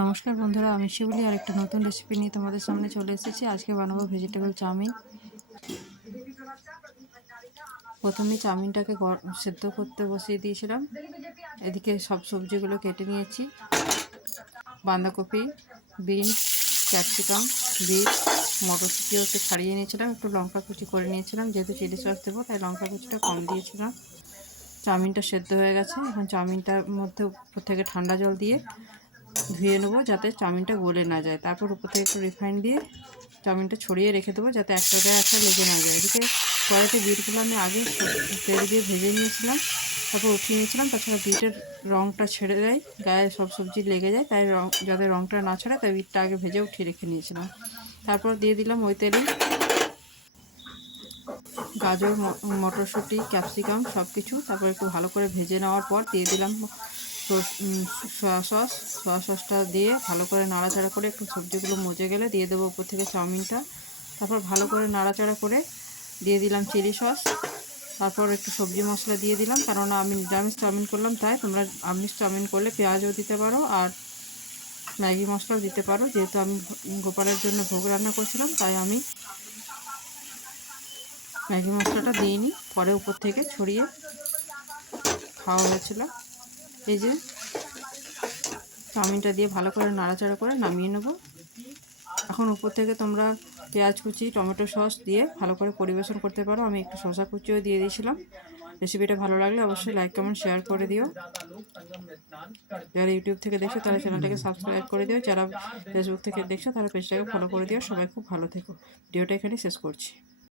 নমস্কার বন্ধুরা, আমি শিবলি আর একটা নতুন রেসিপি নিয়ে তোমাদের সামনে চলে এসেছি। আজকে বানাবো ভেজিটেবল চাউমিন। প্রথমে চাউমিনটাকে সেদ্ধ করতে বসিয়ে দিয়েছিলাম। এদিকে সব সবজিগুলো কেটে নিয়েছি। বাঁধাকপি, বিনস, ক্যাপসিকাম, বিট, মটরশুঁটিও একটু ছাড়িয়ে নিয়েছিলাম। একটু লঙ্কা কুচি করে নিয়েছিলাম, যেহেতু চিলি সস দেবো তাই লঙ্কা কুচিটা কম দিয়েছিলাম। চাউমিনটা সেদ্ধ হয়ে গেছে। এখন চাউমিনটার মধ্যে উপর থেকে ঠান্ডা জল দিয়ে ধুয়ে নেবো, যাতে চাউমিনটা গলে না যায়। তারপর উপর থেকে একটু রিফাইন দিয়ে চাউমিনটা ছড়িয়ে রেখে দেবো, যাতে একটা গায়ে একটা লেগে না যায়। এদিকে কড়াইতে বিটগুলো আমি আগে তেল দিয়ে ভেজে নিয়েছিলাম, তারপর উঠিয়ে নিয়েছিলাম। তাছাড়া বিটের রঙটা ছেড়ে দেয়, গায়ে সব সবজি লেগে যায়, তাই যাতে রঙটা না ছাড়ে তাই বিটটা আগে ভেজে উঠিয়ে রেখে নিয়েছিলাম। তারপর দিয়ে দিলাম ওই তেলেই গাজর, মটরশুঁটি, ক্যাপসিকাম সব কিছু। তারপর একটু ভালো করে ভেজে নেওয়ার পর দিয়ে দিলাম সোয়া সসটা দিয়ে ভালো করে নাড়াচাড়া করে একটু সবজিগুলো মজে গেলে দিয়ে দেবো উপর থেকে চাউমিনটা। তারপর ভালো করে নাড়াচাড়া করে দিয়ে দিলাম চিলি সস। তারপর একটু সবজি মশলা দিয়ে দিলাম, কারণ আমি নিরামিষ চাউমিন করলাম, তাই তোমরা আমিষ চাউমিন করলে পেঁয়াজও দিতে পারো আর ম্যাগি মশলাও দিতে পারো। যেহেতু আমি গোপালের জন্য ভোগ রান্না করছিলাম, তাই আমি ম্যাগি মশলাটা দিইনি, পরে উপর থেকে ছড়িয়ে খাওয়া হয়েছিল। এই যে চাউমিনটা দিয়ে ভালো করে নাড়াচাড়া করে নামিয়ে নেব। এখন উপর থেকে তোমরা পেঁয়াজ কুচি, টমেটো সস দিয়ে ভালো করে পরিবেশন করতে পারো। আমি একটু শসা কুচিও দিয়ে দিয়েছিলাম। রেসিপিটা ভালো লাগলে অবশ্যই লাইক, কমেন্ট, শেয়ার করে দিও। যারা ইউটিউব থেকে দেখছো তারা চ্যানেলটাকে সাবস্ক্রাইব করে দিও। যারা ফেসবুক থেকে দেখছো তারা পেজটাকে ফলো করে দিও। সবাই খুব ভালো থেকো। ভিডিওটা এখানে শেষ করছি।